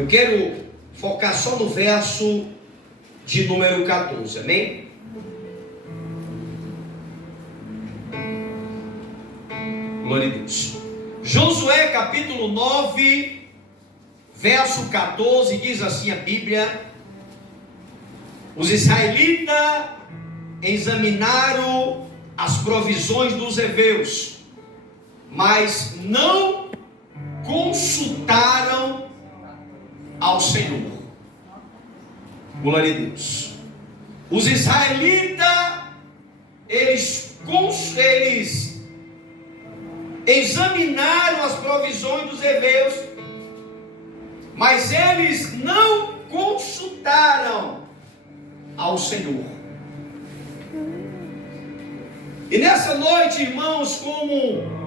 Eu quero focar só no verso de número 14, amém? Glória a Deus. Josué capítulo 9, verso 14, diz assim a Bíblia: os israelitas examinaram as provisões dos heveus, mas não consultaram ao Senhor. Glória a Deus. Os israelitas, eles examinaram as provisões dos heveus, mas eles não consultaram ao Senhor. E nessa noite, irmãos, como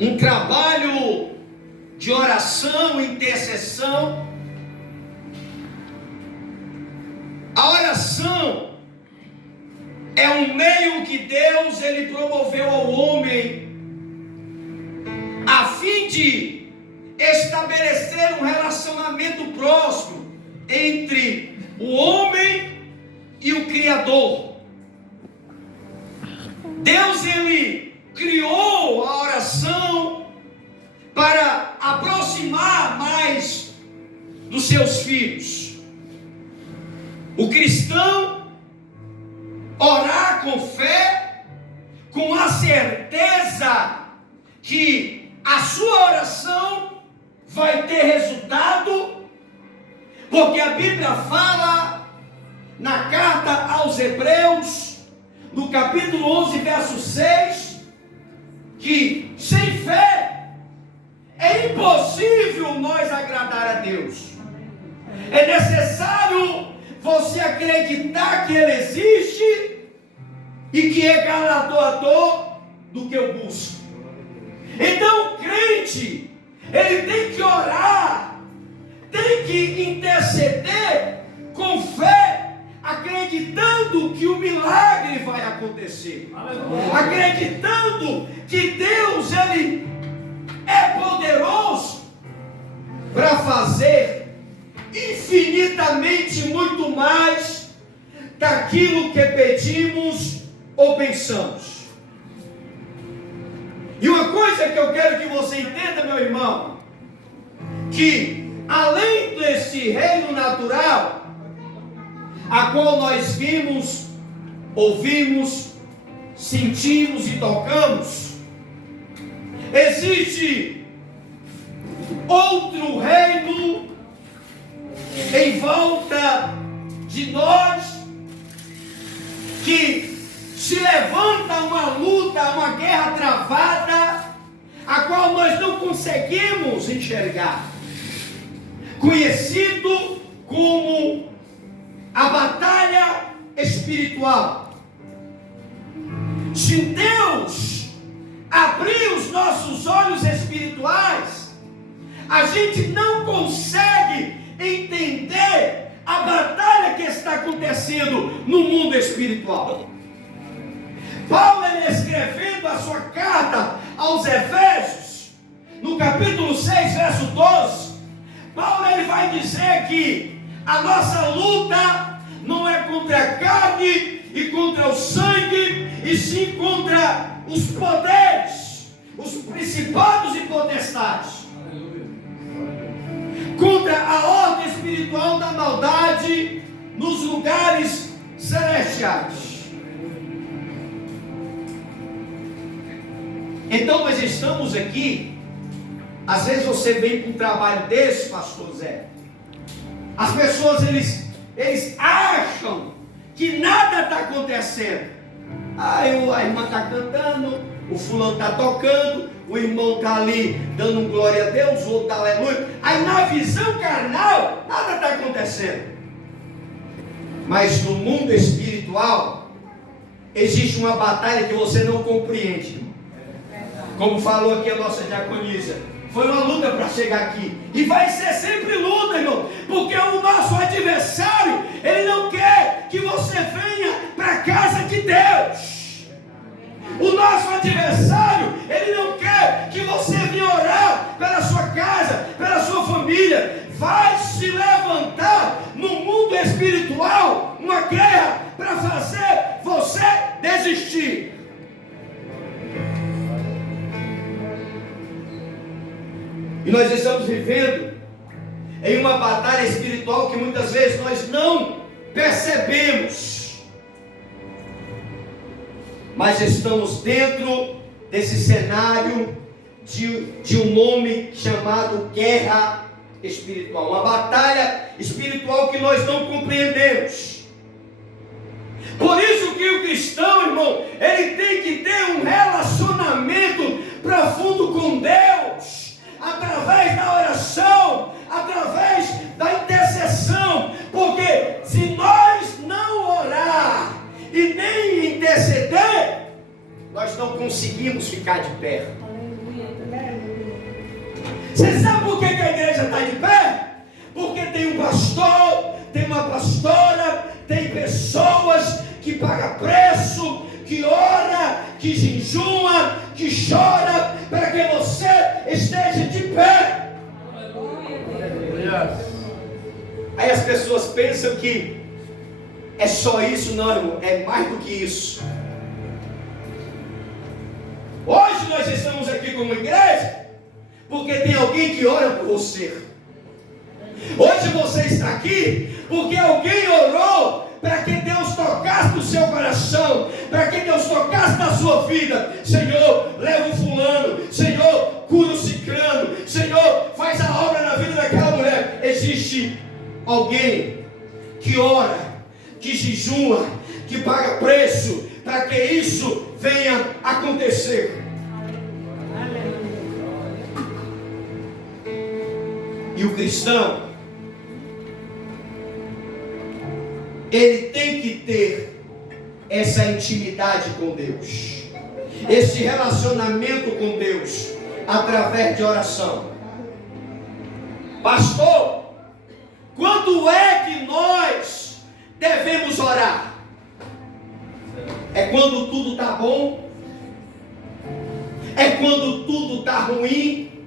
um trabalho de oração, intercessão, a oração é um meio que Deus ele promoveu ao homem a fim de estabelecer um relacionamento próximo entre o homem e o Criador. Deus ele criou a oração para aproximar mais dos seus filhos. O cristão orar com fé, com a certeza que a sua oração vai ter resultado, porque a Bíblia fala na carta aos Hebreus, no capítulo 11, verso 6, que sem fé é impossível nós agradar a Deus. É necessário você acreditar que Ele existe e que é galardoador do que eu busco. Então o crente, ele tem que orar, tem que interceder com fé, acreditando que o milagre vai acontecer, acreditando que Deus ele é poderoso para fazer infinitamente muito mais daquilo que pedimos ou pensamos. E uma coisa que eu quero que você entenda, meu irmão, que além desse reino natural, a qual nós vimos, ouvimos, sentimos e tocamos, existe outro reino em volta de nós, que se levanta uma luta, uma guerra travada, a qual nós não conseguimos enxergar, conhecido como a batalha espiritual. Se Deus abrir os nossos olhos espirituais, a gente não consegue entender a batalha que está acontecendo no mundo espiritual. Paulo, ele escrevendo a sua carta aos Efésios, no capítulo 6, verso 12, Paulo ele vai dizer que a nossa luta não é contra a carne e contra o sangue, e sim contra os poderes, os principados e potestades, contra a ordem espiritual da maldade nos lugares celestiais. Então nós estamos aqui. Às vezes você vem para um trabalho desse, pastor Zé, as pessoas eles acham que nada está acontecendo. A irmã está cantando, o fulano está tocando, o irmão está ali dando um glória a Deus, o outro está aleluia. Aí na visão carnal, nada está acontecendo. Mas no mundo espiritual, existe uma batalha que você não compreende, irmão. Como falou aqui a nossa diaconisa, foi uma luta para chegar aqui. E vai ser sempre luta, irmão. Porque o nosso adversário, ele não quer que você venha para a casa de Deus. O nosso adversário, ele não quer que você venha orar pela sua casa, pela sua guerra para fazer você desistir. E nós estamos vivendo em uma batalha espiritual que muitas vezes nós não percebemos. Mas estamos dentro desse cenário de um nome chamado guerra espiritual. Uma batalha espiritual que nós não compreendemos. Por isso que o cristão, irmão, ele tem que ter um relacionamento profundo com Deus, através da oração, através da intercessão, porque se nós não orar e nem interceder, nós não conseguimos ficar de pé. Você sabe por que a igreja está de pé? Porque tem um pastor, tem uma pastora, tem pessoas que pagam preço, que ora, que jejuma, que chora, para que você esteja de pé. Aí as pessoas pensam que é só isso. Não, irmão, é mais do que isso. Hoje nós estamos aqui como igreja porque tem alguém que ora por você. Hoje você está aqui porque alguém orou para que Deus tocasse no seu coração, para que Deus tocasse na sua vida. Senhor, leva o fulano. Senhor, cura o ciclano. Senhor, faz a obra na vida daquela mulher. Existe alguém que ora, que jejua, que paga preço para que isso venha acontecer. E o cristão, ele tem que ter essa intimidade com Deus, esse relacionamento com Deus, através de oração. Pastor, quando é que nós devemos orar? É quando tudo está bom? É quando tudo está ruim?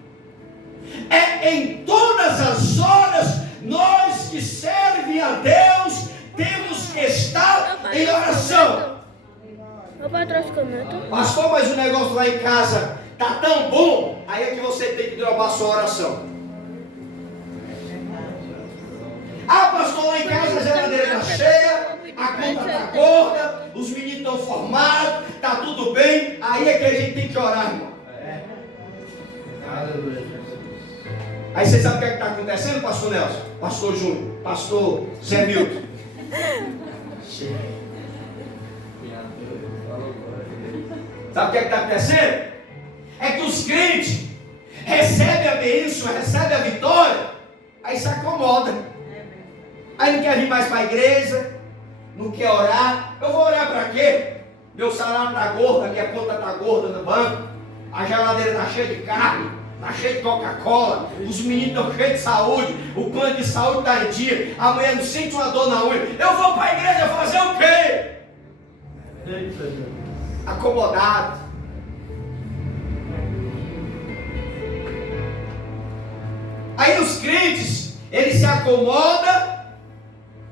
É em todas as horas? Nós que servem a Deus temos que estar em oração. Pastor, mas o negócio lá em casa está tão bom. Aí é que você tem que dropar a sua oração. Ah, pastor, lá em casa a geladeira está cheia, a conta está gorda, os meninos estão formados, está tudo bem. Aí é que a gente tem que orar, irmão. Aí você sabe o que está acontecendo, pastor Nelson, pastor Júnior, pastor Zé Milton? Sabe o que está acontecendo? É que os crentes recebem a bênção, recebem a vitória, aí se acomoda. Aí não quer vir mais para a igreja, não quer orar. Eu vou orar para quê? Meu salário está gordo, a minha conta está gorda no banco, a geladeira está cheia de carne, está cheio de Coca-Cola, os meninos estão cheios de saúde, o plano de saúde está em dia, a mulher não sente uma dor na unha. Eu vou para a igreja fazer o quê? Acomodado. Aí os crentes, eles se acomodam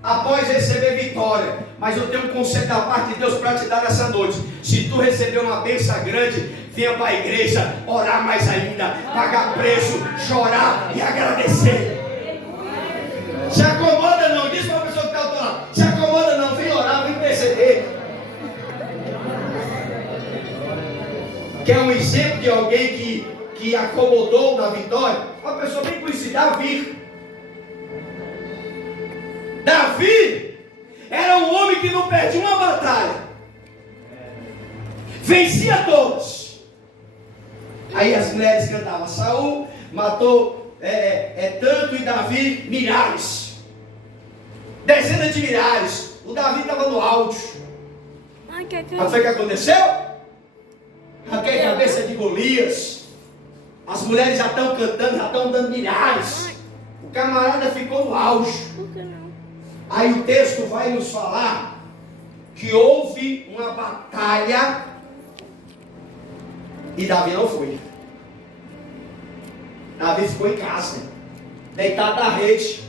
após receber vitória. Mas eu tenho um conselho da parte de Deus para te dar nessa noite. Se tu receber uma bênção grande, venha para a igreja, orar mais ainda, pagar preço, chorar e agradecer. Se acomoda não, diz para a pessoa que está ao teu lado, se acomoda não, vem orar, vem interceder. Quer um exemplo de alguém que acomodou na vitória? Uma pessoa bem conhecida, Davi era um homem que não perdia uma batalha, vencia todos. Aí as mulheres cantavam: Saul matou tanto e Davi milhares, dezenas de milhares. O Davi estava no auge. Mas foi o que aconteceu? Arranquei a cabeça de Golias. As mulheres já estão cantando, já estão dando milhares. O camarada ficou no auge. Por que não? Aí o texto vai nos falar que houve uma batalha e Davi não foi. Davi ficou em casa, deitado na rede,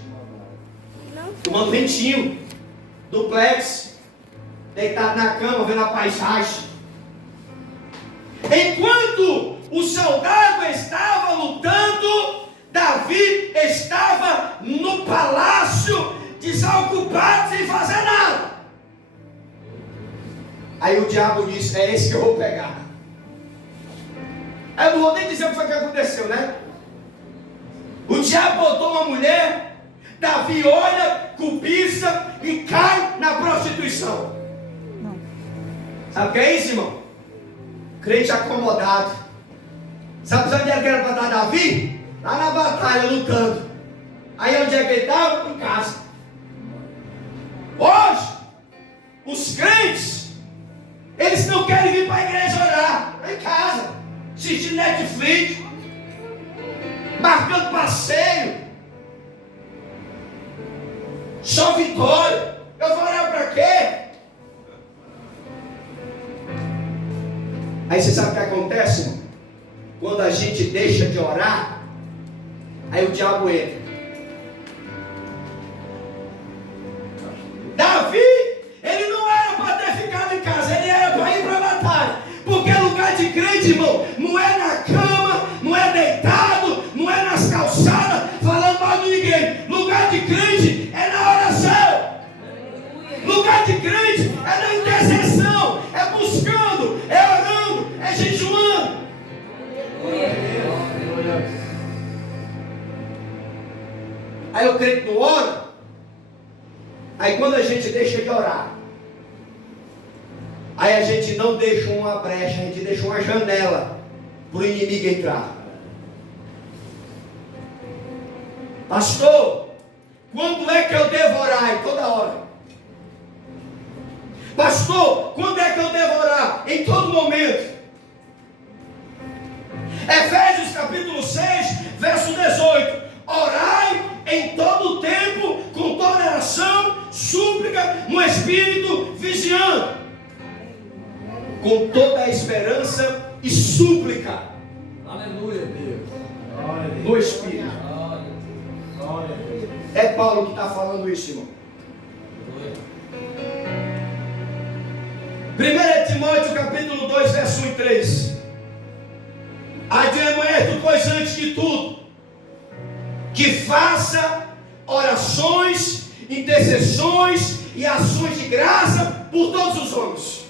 tomando ventinho. duplex, deitado na cama, vendo a paisagem. Enquanto o soldado estava lutando, Davi estava no palácio, desocupado, sem fazer nada. Aí o diabo disse: é esse que eu vou pegar. Aí eu não vou nem dizer o que foi que aconteceu, né? O diabo botou uma mulher, Davi olha, cobiça e cai na prostituição. Sabe o que é isso, irmão? Crente acomodado. Sabe onde era para dar Davi? Lá na batalha, lutando. Aí onde é que ele estava? Em casa. Hoje, os crentes, eles não querem vir para a igreja orar. Em casa, assistindo Netflix, marcando passeio. Só vitória. Eu vou orar para quê? Aí você sabe o que acontece, irmão? Quando a gente deixa de orar, aí o diabo entra. Davi, ele não era para ter ficado em casa, ele era para ir para a batalha. Porque lugar de crente, irmão, não é na cama, não é deitado, não é nas calçadas, falando mal de ninguém. Lugar de crente é na oração. Lugar de crente é na intercessão, é buscando, é orando, é jejuando. Aí o crente não ora. Aí quando a gente deixa de orar, aí a gente não deixa uma brecha, a gente deixa uma janela para o inimigo entrar. Pastor, quando é que eu devo orar? Toda hora. Pastor, quando é que eu devo orar? Em todo momento. Efésios capítulo 6, verso 18. Orai em todo o tempo, com toda oração, súplica, no Espírito, vigiando. Com toda a esperança e súplica. Aleluia, Deus. No Espírito. É Paulo que está falando isso, irmão. 1 Timóteo capítulo 2, verso 1 e 3. Admoesta, pois, antes de tudo, que faça orações, intercessões e ações de graça por todos os homens.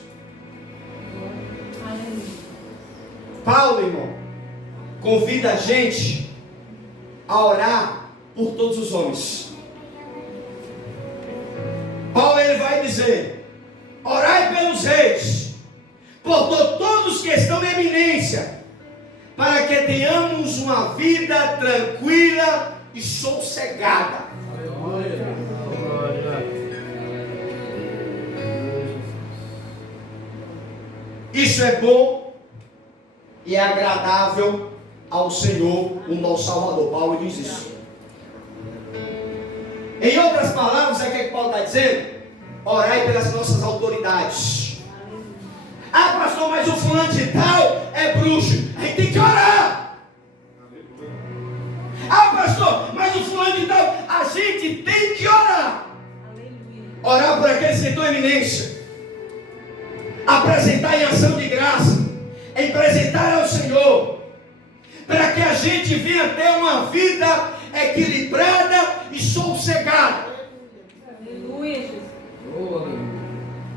Paulo, irmão, convida a gente a orar por todos os homens. Paulo, ele vai dizer: orai pelos reis, por todos que estão em eminência, para que tenhamos uma vida tranquila e sossegada. Isso é bom e é agradável ao Senhor, o nosso Salvador. Paulo diz isso. Em outras palavras, é o que Paulo está dizendo? Orai pelas nossas autoridades. Ah, pastor, mas o fulano de tal é bruxo. A gente tem que orar. Ah, pastor, mas o fulano de tal, a gente tem que orar. Orar por aqueles que estão em eminência. Apresentar em ação de graça. Apresentar ao Senhor. Para que a gente venha ter uma vida equilibrada e sossegada. Aleluia, Jesus.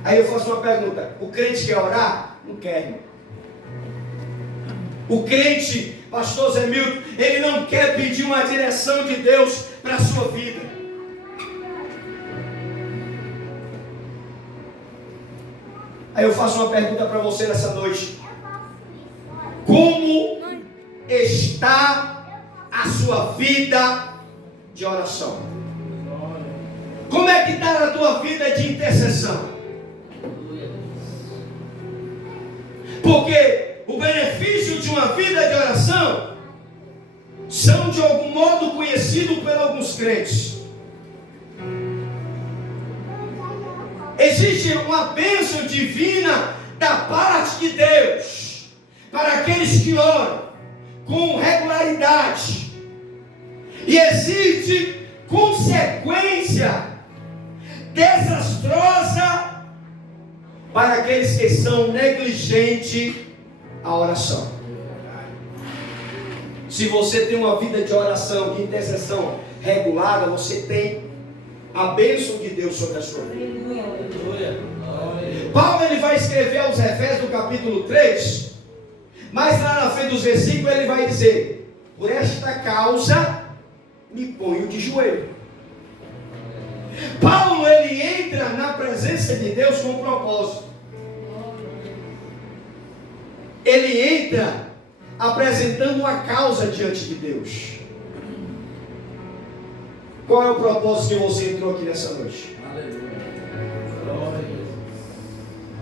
Aí eu faço uma pergunta: o crente quer orar? Não quer, irmão. O crente, pastor Zé Milton, ele não quer pedir uma direção de Deus para a sua vida. Aí eu faço uma pergunta para você nessa noite: como está a sua vida de oração? Como é que está a tua vida de intercessão? Porque o benefício de uma vida de oração são de algum modo conhecidos por alguns crentes. Existe uma bênção divina da parte de Deus para aqueles que oram com regularidade. E existe consequência desastrosa para aqueles que são negligentes à oração. Se você tem uma vida de oração, de intercessão regulada, você tem a bênção de Deus sobre a sua vida. Paulo ele vai escrever aos Efésios no capítulo 3, mas lá na frente dos versículos ele vai dizer: por esta causa me ponho de joelho. Paulo ele entra na presença de Deus com um propósito. Ele entra apresentando uma causa diante de Deus. Qual é o propósito que você entrou aqui nessa noite?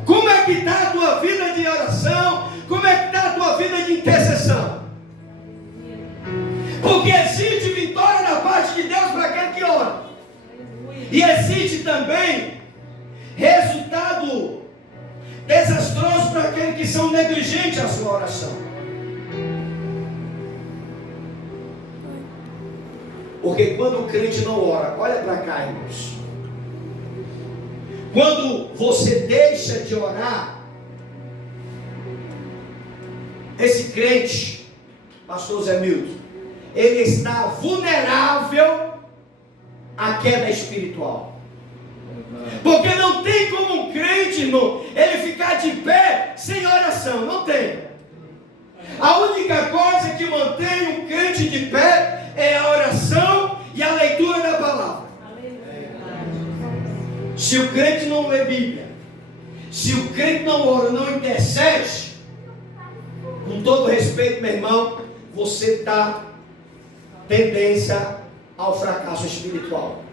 Como é que está a tua vida de oração? Como é que está a tua vida de intercessão? Porque existe vitória da parte de Deus para aquele que ora. E existe também resultado desastroso para aqueles que são negligentes à sua oração. Porque quando o crente não ora, olha para cá, irmãos. Quando você deixa de orar, esse crente, pastor Zé Milton, ele está vulnerável à queda espiritual. Porque não tem como um crente, irmão, ele ficar de pé sem oração. Não tem. A única coisa que mantém um crente de pé é a oração e a leitura da palavra. Se o crente não lê Bíblia, se o crente não ora, não intercede, com todo respeito, meu irmão, você está tendência ao fracasso espiritual.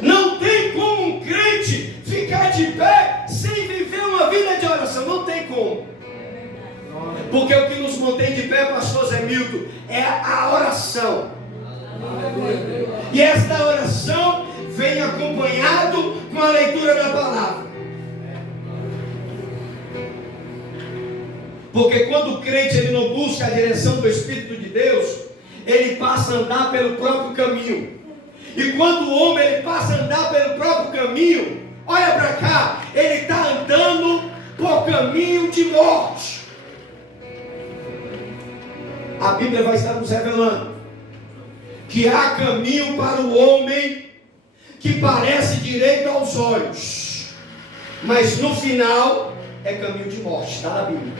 Não tem como um crente ficar de pé sem viver uma vida de oração. Não tem como. Porque o que nos mantém de pé, pastor Zé Milton, é a oração. E esta oração vem acompanhado com a leitura da palavra. Porque quando o crente ele não busca a direção do Espírito de Deus, ele passa a andar pelo próprio caminho. E quando o homem ele passa a andar pelo próprio caminho, olha para cá, ele está andando por caminho de morte. A Bíblia vai estar nos revelando que há caminho para o homem que parece direito aos olhos, mas no final é caminho de morte. Está na Bíblia.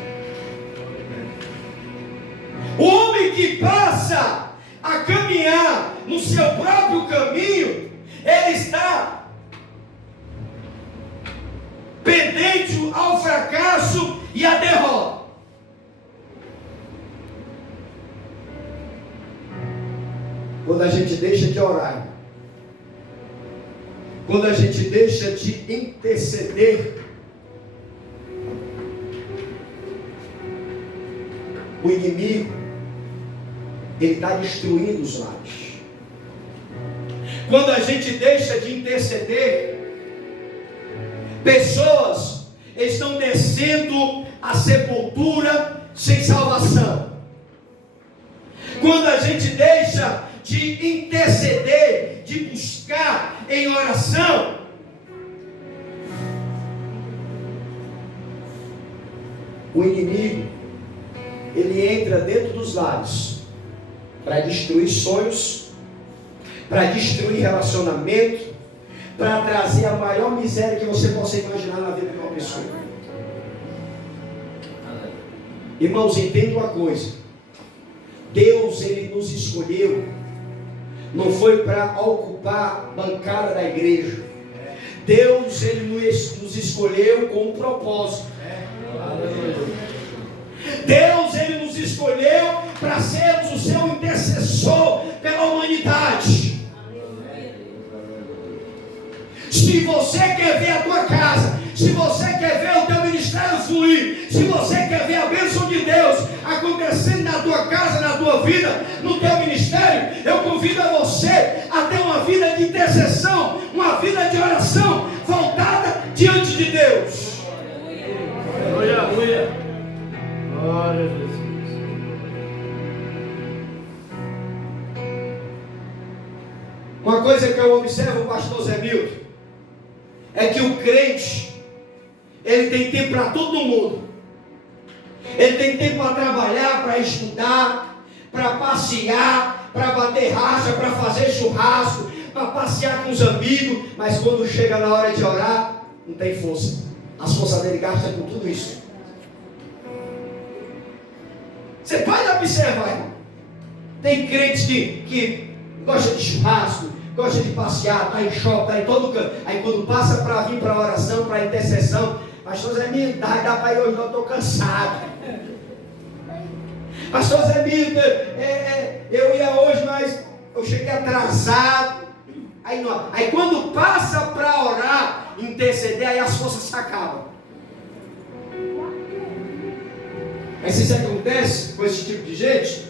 O homem que passa a caminhar no seu próprio caminho, ele está pendente ao fracasso e à derrota. Quando a gente deixa de orar, quando a gente deixa de interceder, o inimigo ele está destruindo os lares. Quando a gente deixa de interceder, pessoas estão descendo a sepultura sem salvação. Quando a gente deixa de interceder, de buscar em oração, o inimigo ele entra dentro dos lares para destruir sonhos, para destruir relacionamento, para trazer a maior miséria que você possa imaginar na vida de uma pessoa. Irmãos, entenda uma coisa: Deus ele nos escolheu, não foi para ocupar a bancada da igreja. Deus ele nos escolheu com um propósito. Deus ele nos escolheu para sermos o seu intercessor pela humanidade. Se você quer ver a tua casa, se você quer ver o teu ministério fluir, se você quer ver a bênção de Deus acontecendo na tua casa, na tua vida, no teu ministério, eu convido a você a ter uma vida de intercessão, uma vida de oração voltada diante de Deus. Aleluia, aleluia. Glória a Jesus. Uma coisa que eu observo, pastor Zé Milton, é que o crente, ele tem tempo para todo mundo. Ele tem tempo para trabalhar, para estudar, para passear, para bater racha, para fazer churrasco, para passear com os amigos, mas quando chega na hora de orar, não tem força. As forças dele gastam com tudo isso. Você pode observar, irmão. Tem crentes que gosta de churrasco, gosta de passear, está em shopping, está em todo canto. Aí quando passa para vir para a oração, para a intercessão, pastor Zé Milton, dá para ir hoje, não estou cansado. Pastor Zé Milton, eu ia hoje, mas eu cheguei atrasado. Aí quando passa para orar, interceder, aí as forças se acabam. Aí se isso acontece com esse tipo de gente,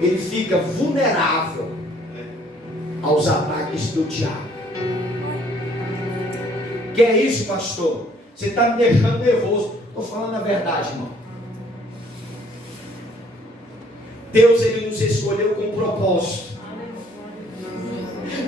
ele fica vulnerável aos ataques do diabo. Que é isso, pastor? Você está me deixando nervoso. Estou falando a verdade, irmão. Deus, ele nos escolheu com um propósito.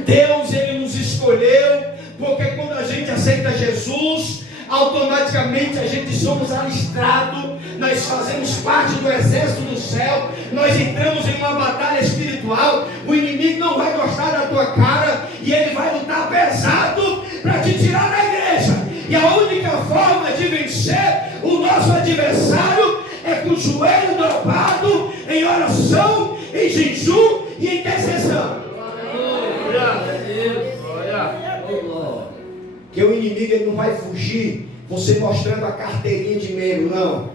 Deus, ele nos escolheu porque quando a gente aceita Jesus, automaticamente a gente somos alistrados, nós fazemos parte do exército do céu, nós entramos em uma batalha espiritual. O inimigo não vai gostar da tua cara e ele vai lutar pesado para te tirar da igreja. E a única forma de vencer o nosso adversário é com o joelho dobrado, em oração, em jejum e em intercessão. Que o inimigo, ele não vai fugir você mostrando a carteirinha de membro, não.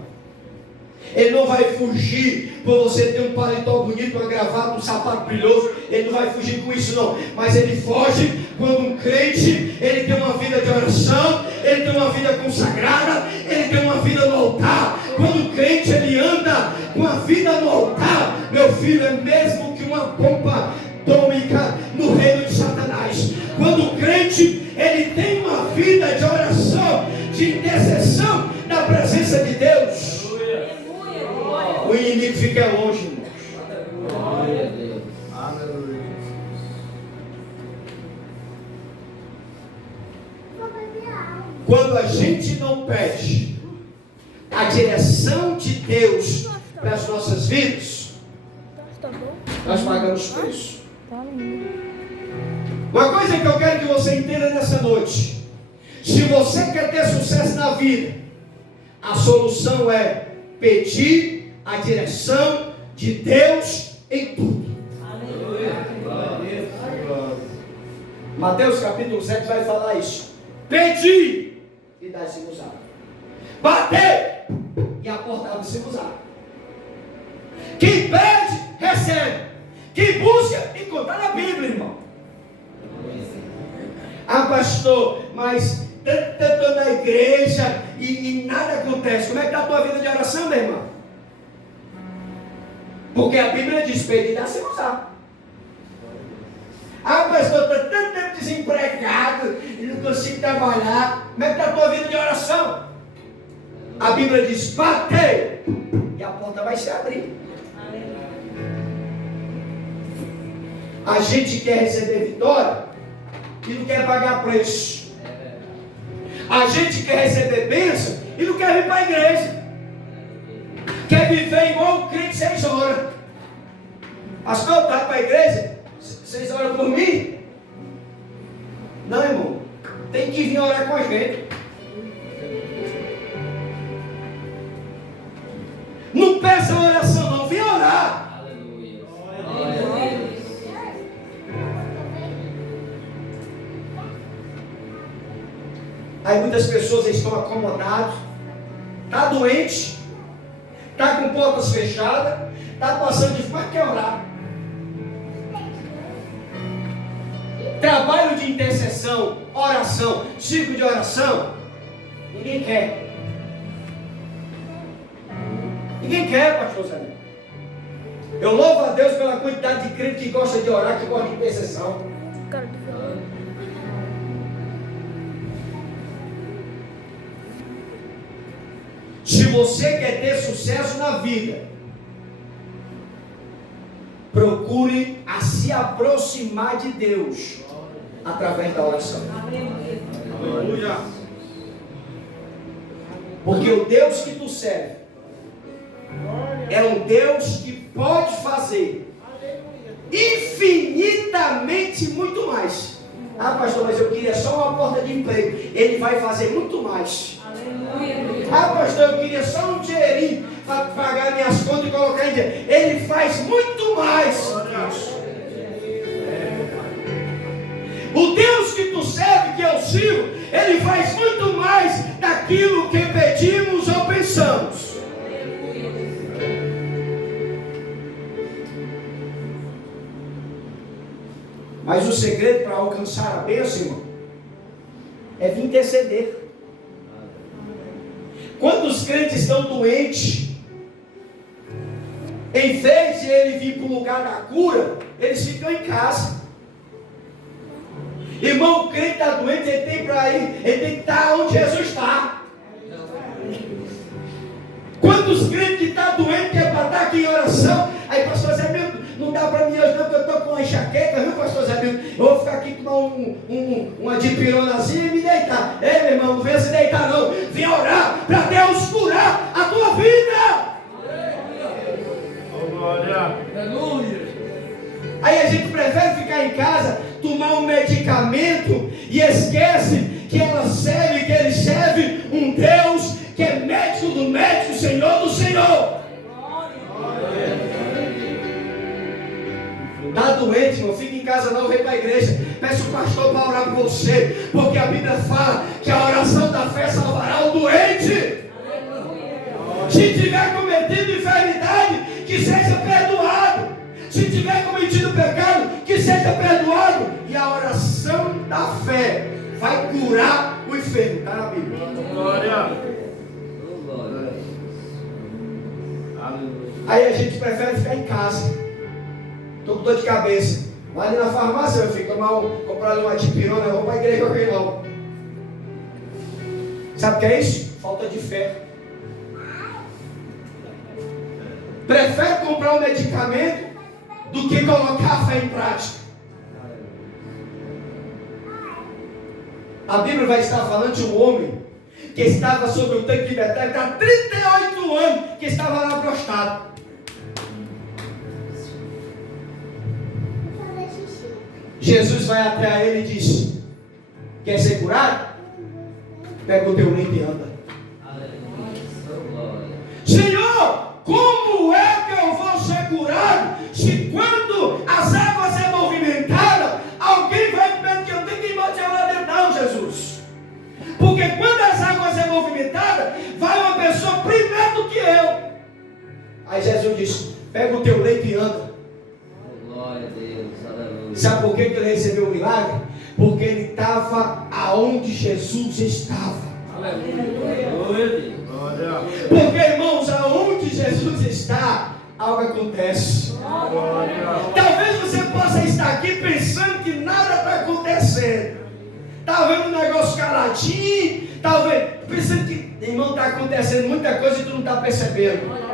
Ele não vai fugir por você ter um paletó bonito, uma gravata, um sapato brilhoso. Ele não vai fugir com isso, não. Mas ele foge quando um crente, ele tem uma vida de oração, ele tem uma vida consagrada, ele tem uma vida no altar. Quando o crente, ele anda com a vida no altar, meu filho, é mesmo que uma bomba atômica no reino de Satanás. Quando o crente, ele tem uma vida de oração, de intercessão na presença de Deus, o inimigo fica longe, irmãos. Glória a Deus. Aleluia. Quando a gente não pede a direção de Deus para as nossas vidas, nós pagamos preço. Uma coisa que eu quero que você entenda nessa noite: se você quer ter sucesso na vida, a solução é pedir a direção de Deus em tudo. Mateus capítulo 7 vai falar isso. Pedi e dá-se-vos. Bater e a porta abre-se-vos. Quem pede, recebe. Quem busca, encontra na Bíblia, irmão. Ah, pastor, mas estou na igreja e nada acontece. Como é que está a tua vida de oração, meu irmão? Porque a Bíblia diz: pedir e dá-se-vos. Ah, pastor, estou tanto tempo desempregado e não consigo trabalhar. Como é que está a tua vida de oração? A Bíblia diz: bater e a porta vai se abrir. A gente quer receber vitória e não quer pagar preço. A gente quer receber bênção e não quer vir para a igreja. Quer viver igual o crente 6 horas. Pastor, está para a igreja? 6 horas por mim? Não, irmão. Tem que vir orar com a gente. Não peça oração, não. Vem orar. Aleluia. Aí muitas pessoas estão acomodadas, está doente, está com portas fechadas, está passando de fome, mas quer orar. Trabalho de intercessão, oração, ciclo de oração, ninguém quer. Ninguém quer, pastor Zé. Eu louvo a Deus pela quantidade de crente que gosta de orar, que gosta de intercessão. Se você quer ter sucesso na vida, procure a se aproximar de Deus através da oração. Aleluia. Porque o Deus que tu serve é um Deus que pode fazer infinitamente muito mais. Ah, pastor, mas eu queria só uma porta de emprego. Ele vai fazer muito mais. Ah, pastor, eu queria só um dinheirinho para pagar minhas contas e colocar em dia. Ele faz muito mais. O Deus que tu serve, que eu sirvo, Ele faz muito mais daquilo que pedimos ou pensamos. Mas o segredo para alcançar a bênção, irmão, é vir interceder. Quando os crentes estão doentes, em vez de ele vir para o lugar da cura, eles ficam em casa. Irmão, o crente está doente, ele tem para ir, ele tem que estar onde Jesus está. Quando os crentes que estão doentes querem para estar aqui em oração, aí pastor Zé Milton, não dá para mim hoje não, porque eu estou com uma enxaqueca, viu pastor Zé Milton? Eu vou ficar aqui tomar uma dipironazinha e me deitar. Ei, meu irmão, não venha se deitar não, venha orar para Deus curar a tua vida. Aleluia. Aí a gente prefere ficar em casa, tomar um medicamento e esquece que ela serve, que ele serve um Deus que é médico do médico, Senhor do Senhor. Está doente, irmão, fica em casa não, vem para a igreja. Peça o pastor para orar por você, porque a Bíblia fala que a oração da fé salvará o doente. Se tiver cometido enfermidade, que seja perdoado. Se tiver cometido pecado, que seja perdoado. E a oração da fé vai curar o enfermo. Está na Bíblia. Glória. Aí a gente prefere ficar em casa. Estou com dor de cabeça. Vai ali na farmácia, meu filho, comprar ali uma dipirona. Eu vou para a igreja hoje não. Sabe o que é isso? Falta de fé. Prefere comprar um medicamento do que colocar a fé em prática. A Bíblia vai estar falando de um homem que estava sobre o tanque de Betesda há 38 anos, que estava lá prostrado. Jesus vai até ele e diz: quer ser curado? Pega o teu leito e anda. Senhor, como é que eu vou ser curado se quando as águas é movimentada, alguém vai me que eu tenho que ir botar lá dentro? Não, Jesus. Porque quando as águas é movimentada, vai uma pessoa primeiro do que eu. Aí Jesus diz: pega o teu leito e anda. Glória a Deus, aleluia. Sabe por que ele recebeu o milagre? Porque ele estava aonde Jesus estava. Aleluia. Glória a Deus. Porque, irmãos, aonde Jesus está, algo acontece. Talvez você possa estar aqui pensando que nada está acontecendo. Está vendo um negócio caladinho, talvez pensando que, irmão, está acontecendo muita coisa e tu não está percebendo.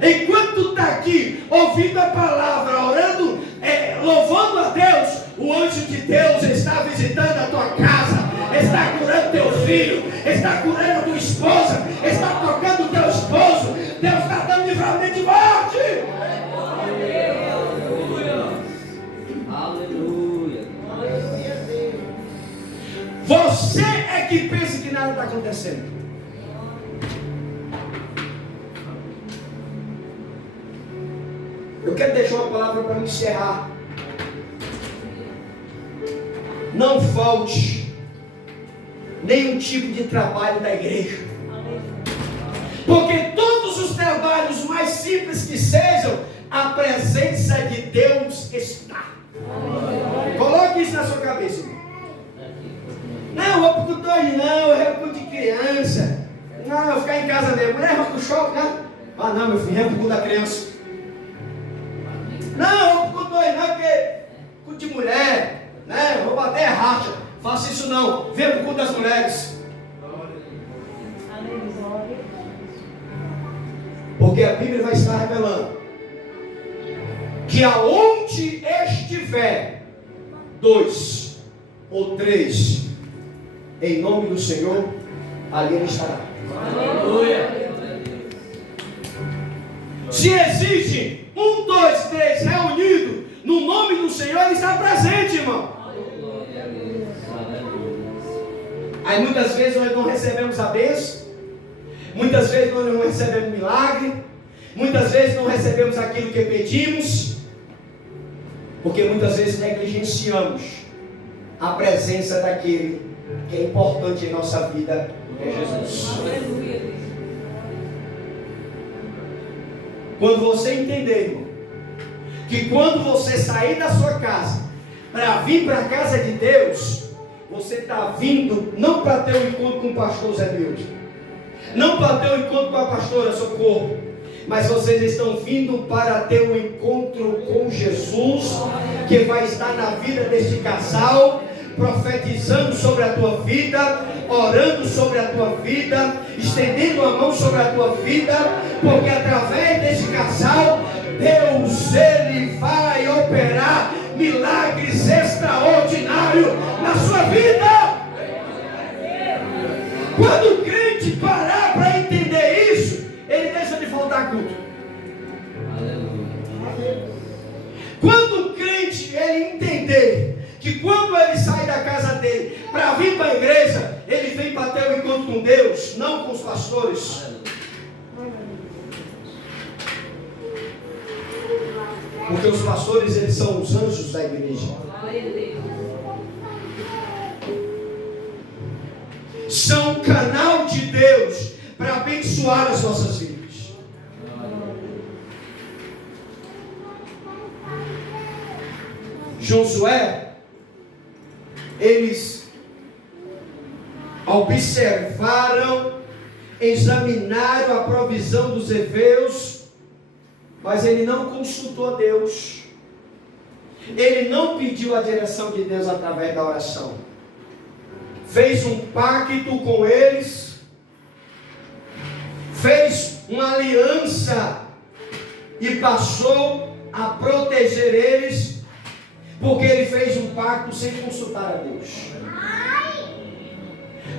Enquanto tu está aqui ouvindo a palavra, orando, louvando a Deus, o anjo de Deus está visitando a tua casa, está curando teu filho, está curando a tua esposa, está tocando o teu esposo. Deus está dando livramento de morte. Aleluia. Você é que pensa que nada está acontecendo. Eu quero deixar uma palavra para encerrar. Não falte nenhum tipo de trabalho da igreja. Porque todos os trabalhos, mais simples que sejam, a presença de Deus está. Coloque isso na sua cabeça, irmão. Não, eu vou para o culto hoje não, eu vou para o culto de criança. Não, eu vou ficar em casa mesmo. Leva para o shopping, né? Ah não, meu filho, eu vou para o culto da criança. Não, eu vou para o culto hoje não, porque culto de mulher, né? Eu vou bater racha. Faça isso não, venha para o culto das mulheres. Porque a Bíblia vai estar revelando que aonde estiver 2 ou 3 em nome do Senhor, ali Ele estará. Aleluia. Se existe 1, 2, 3 reunido no nome do Senhor, Ele está presente, irmão. Aí muitas vezes nós não recebemos a bênção, muitas vezes nós não recebemos milagre, muitas vezes não recebemos aquilo que pedimos, porque muitas vezes negligenciamos a presença daquele que é importante em nossa vida, que é Jesus. Quando você entender, irmão, que quando você sair da sua casa para vir para a casa de Deus, você está vindo não para ter um encontro com o pastor Zé Milton, não para ter um encontro com a pastora Socorro, mas vocês estão vindo para ter um encontro com Jesus, que vai estar na vida deste casal, profetizando sobre a tua vida, orando sobre a tua vida, estendendo a mão sobre a tua vida, porque através deste casal, Deus, Ele vai operar milagres extraordinários na sua vida. Quando o crente parar para entender isso, ele deixa de faltar culto. Quando o crente ele entender que quando ele sai da casa dele para vir para a igreja, ele vem para ter um encontro com Deus, não com os pastores. Porque os pastores, eles são os anjos da igreja. São canal de Deus para abençoar as nossas vidas. Josué, eles observaram, examinaram a provisão dos heveus, mas ele não consultou a Deus. Ele não pediu a direção de Deus através da oração. Fez um pacto com eles, fez uma aliança e passou a proteger eles, porque ele fez um pacto sem consultar a Deus.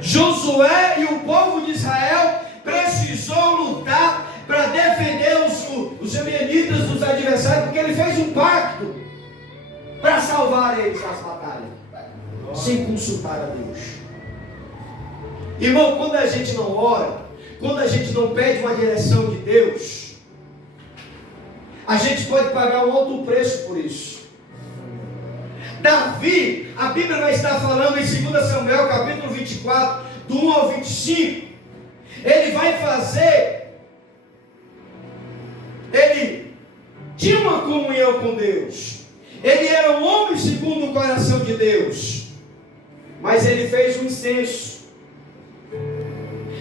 Josué e o povo de Israel precisou lutar para defender os ebionitas dos adversários, porque ele fez um pacto para salvar eles das batalhas, sem consultar a Deus. Irmão, quando a gente não ora, quando a gente não pede uma direção de Deus, a gente pode pagar um alto preço por isso. Davi, a Bíblia vai estar falando em 2 Samuel capítulo 24, do 1 ao 25, ele vai fazer, ele tinha uma comunhão com Deus, ele era um homem segundo o coração de Deus, mas ele fez um incenso,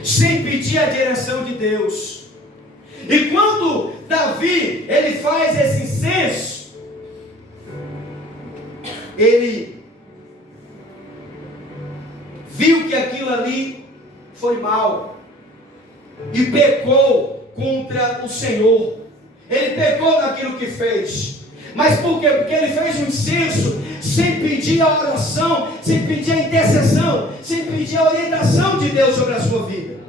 sem pedir a direção de Deus. E quando Davi, ele faz esse incenso, ele viu que aquilo ali foi mal, e pecou contra o Senhor. Ele pecou naquilo que fez. Mas por quê? Porque ele fez um incenso sem pedir a oração, sem pedir a intercessão, sem pedir a orientação de Deus sobre a sua vida.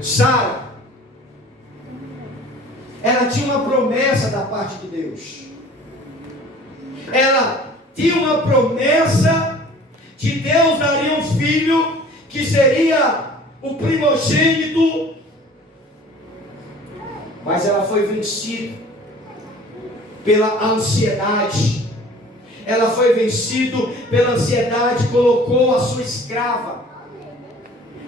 Sara, ela tinha uma promessa da parte de Deus. Ela tinha uma promessa de Deus daria um filho que seria o primogênito, mas ela foi vencida pela ansiedade. Ela foi vencida pela ansiedade, colocou a sua escrava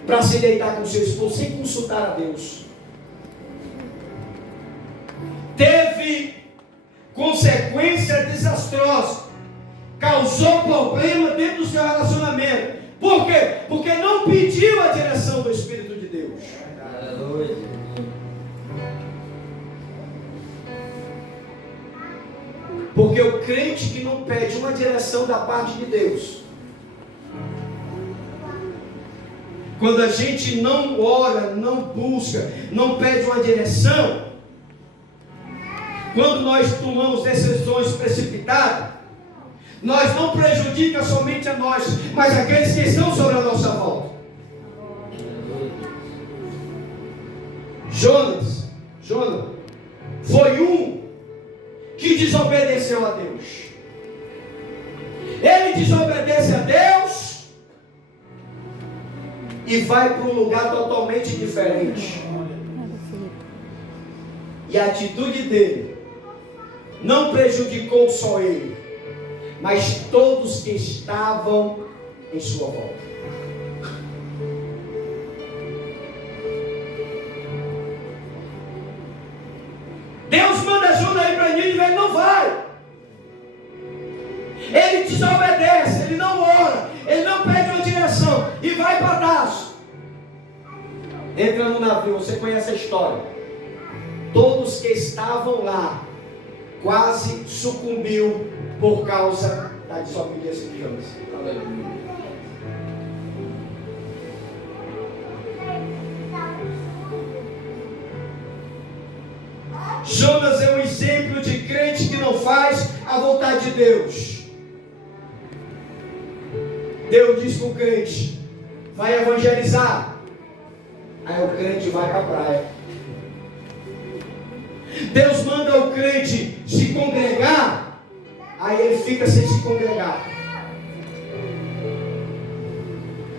para se deitar com seu esposo sem consultar a Deus. Teve consequência desastrosa, causou problema dentro do seu relacionamento. Por quê? Porque não pediu a direção do Espírito de Deus. Aleluia. Porque o crente que não pede uma direção da parte de Deus, quando a gente não ora, não busca, não pede uma direção, quando nós tomamos decisões precipitadas, nós não prejudicamos somente a nós, mas aqueles que estão sobre a nossa volta. Jonas foi um que desobedeceu a Deus. Ele desobedece a Deus e vai para um lugar totalmente diferente. E a atitude dele não prejudicou só ele, mas todos que estavam em sua volta. Deus manda ajuda aí para Nínive, ele não vai. Ele desobedece, ele não ora, ele não pede uma direção e vai para Tarso. Entra no navio, você conhece a história. Todos que estavam lá quase sucumbiu por causa da desobediência de Jonas. Jonas é um exemplo de crente que não faz a vontade de Deus. Deus diz para o crente: vai evangelizar. Aí o crente vai para a praia. Deus manda o crente se congregar. Aí ele fica sem se congregar.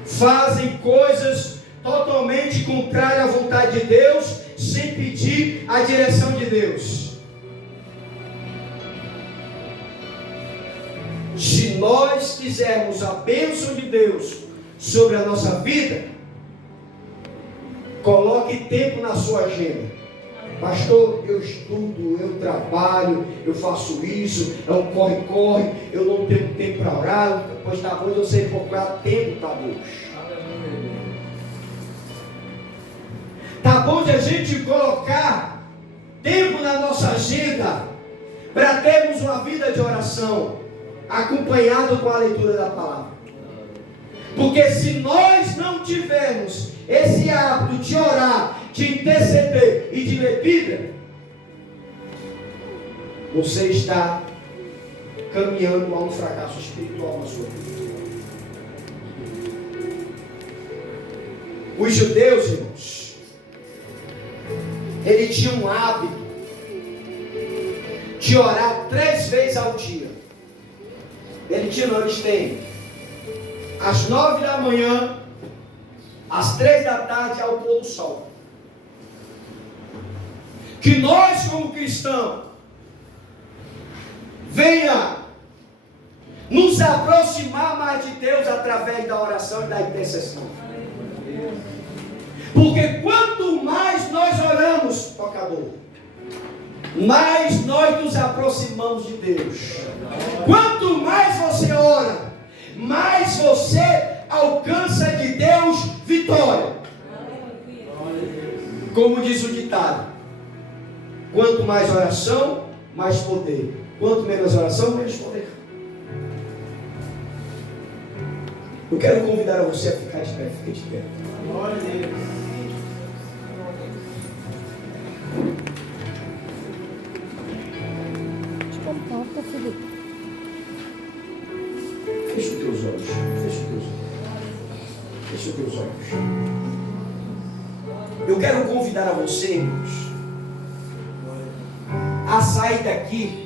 Fazem coisas totalmente contrárias à vontade de Deus, sem pedir a direção de Deus. Se nós quisermos a bênção de Deus sobre a nossa vida, coloque tempo na sua agenda. Pastor, eu estudo, eu trabalho, eu faço isso, é um corre-corre, eu não tenho tempo para orar, pois está bom, eu sei procurar tempo para Deus. Está bom de a gente colocar tempo na nossa agenda para termos uma vida de oração, acompanhado com a leitura da palavra. Porque se nós não tivermos esse hábito de orar, de interceder e de ler Bíblia, você está caminhando a um fracasso espiritual na sua vida. Os judeus, irmãos, ele tinha um hábito de orar 3 vezes ao dia. Eles têm às 9 da manhã, às 3 da tarde, ao pôr do sol. Que nós, como cristãos, venha nos aproximar mais de Deus através da oração e da intercessão. Porque quanto mais nós oramos, tocador, mais nós nos aproximamos de Deus. Quanto mais você ora, mais você alcança de Deus vitória. Como diz o ditado: quanto mais oração, mais poder. Quanto menos oração, menos poder. Eu quero convidar você a ficar de pé. Fique de pé. Glória a Deus. Fecha os teus olhos. Fecha os teus olhos. Eu quero convidar a você, irmãos, a sair daqui